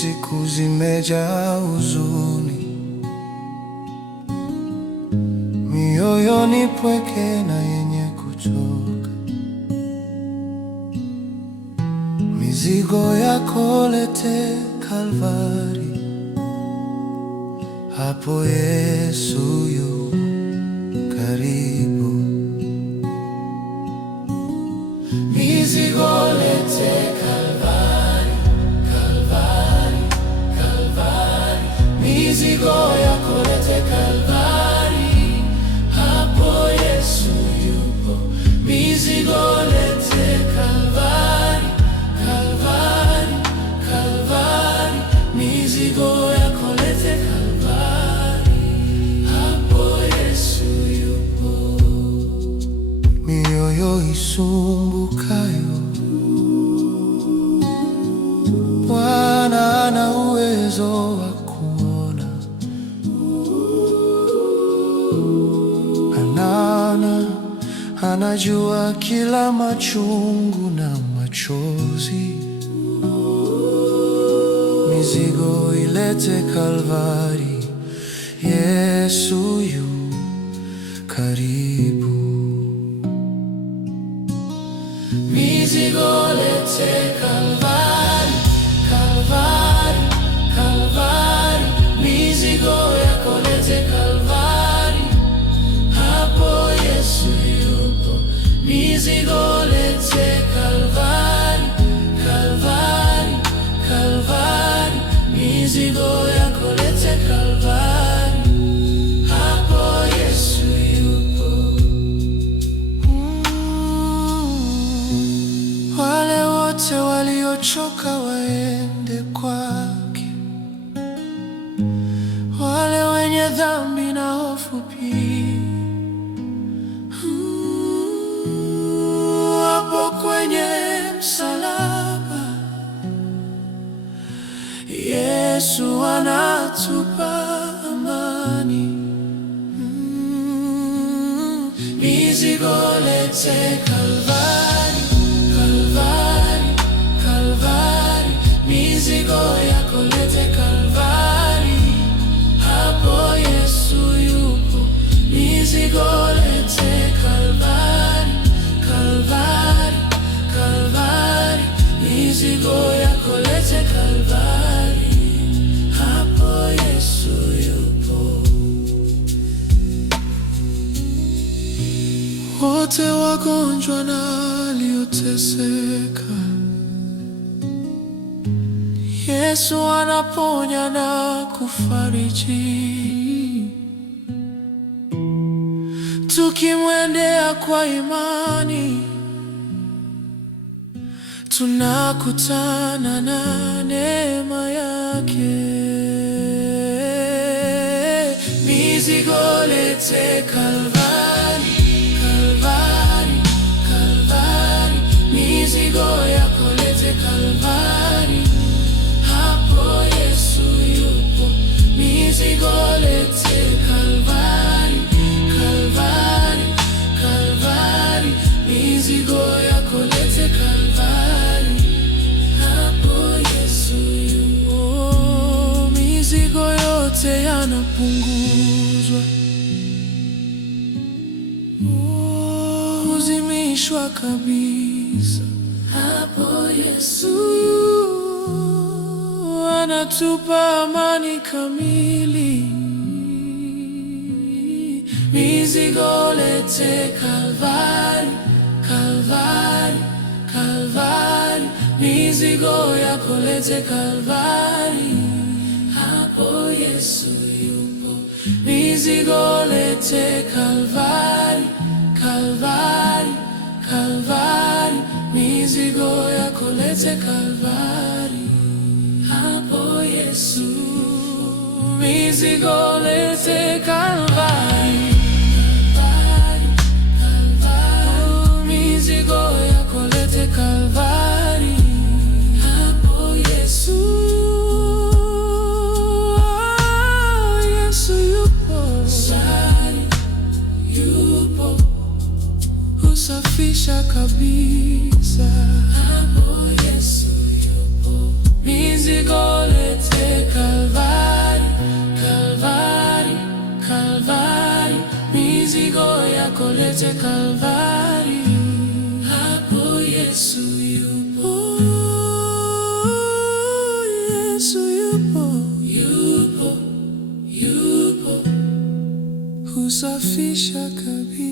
siku zimejaa huzuni, mioyo ni pweke na yenye kuchoka. Mizigo yako lete Kalvari, hapo Yesu yu karibu. Mizigo lete Kalvari, Kalvari, Kalvari. Mizigo yako lete Kalvari, hapo Yesu yupo. Mizigo lete Kalvari, Kalvari, Kalvari. Mizigo yako lete Kalvari, hapo Yesu yupo. Mioyo isumbukayo, Bwana ana uwezo wa kuona. Anajua kila machungu na machozi. Mizigo ilete Kalvari, Yesu yu karibu. Mizigo lete Kalvari, Kalvari, Kalvari. Mizigo yako lete Kalvari, hapo Yesu yupo. Mizigo lete Kalvari, Kalvari, Kalvari. Mizigo yako lete Kalvari, hapo Yesu yupo. Wale wote waliochoka waende kwake, wale wenye dhambi na hofu pia. Hapo kwenye msalaba Yesu anatupa amani. Mizigo lete Kalvari, Kalvari, Kalvari. Mizigo yako lete Kalvari, hapo Yesu yupo. Mizigo lete Kalvari, Kalvari, Kalvari. Mizigo yako lete Kalvari, hapo Yesu yupo. Wote wagonjwa na walioteseka, Yesu anaponya na kufariji. Tukimwendea kwa imani, tunakutana na neema yake. Mizigo lete Kalvari, Kalvari, Kalvari. Mizigo yako lete Kalvari, hapo Yesu yupo. Mizigo lete Kalvari, Kalvari, Kalvari. Mizigo yako lete Kalvari, hapo Yesu yupo. Mizigo yote yanapunguzwa, huzimishwa kabisa, hapo Yesu anatupa amani kamili. Mizigo lete Kalvari, Kalvari, Kalvari. Mizigo yako lete Kalvari, hapo Yesu yupo. Mizigo lete Kalvari, Kalvari, Kalvari. Mizigo yako lete Kalvari, hapo Yesu. Mizigo lete Kalvari, Kalvari, Kalvari. Mizigo yako lete Kalvari, hapo Yesu. Yesu yupo, sari yupo, husafisha kabisa, hapo Yesu yupo. Mizigo lete pete Kalvari, hapo Yesu yupo, Yesu yupo, yupo, yupo, husafisha kabisa.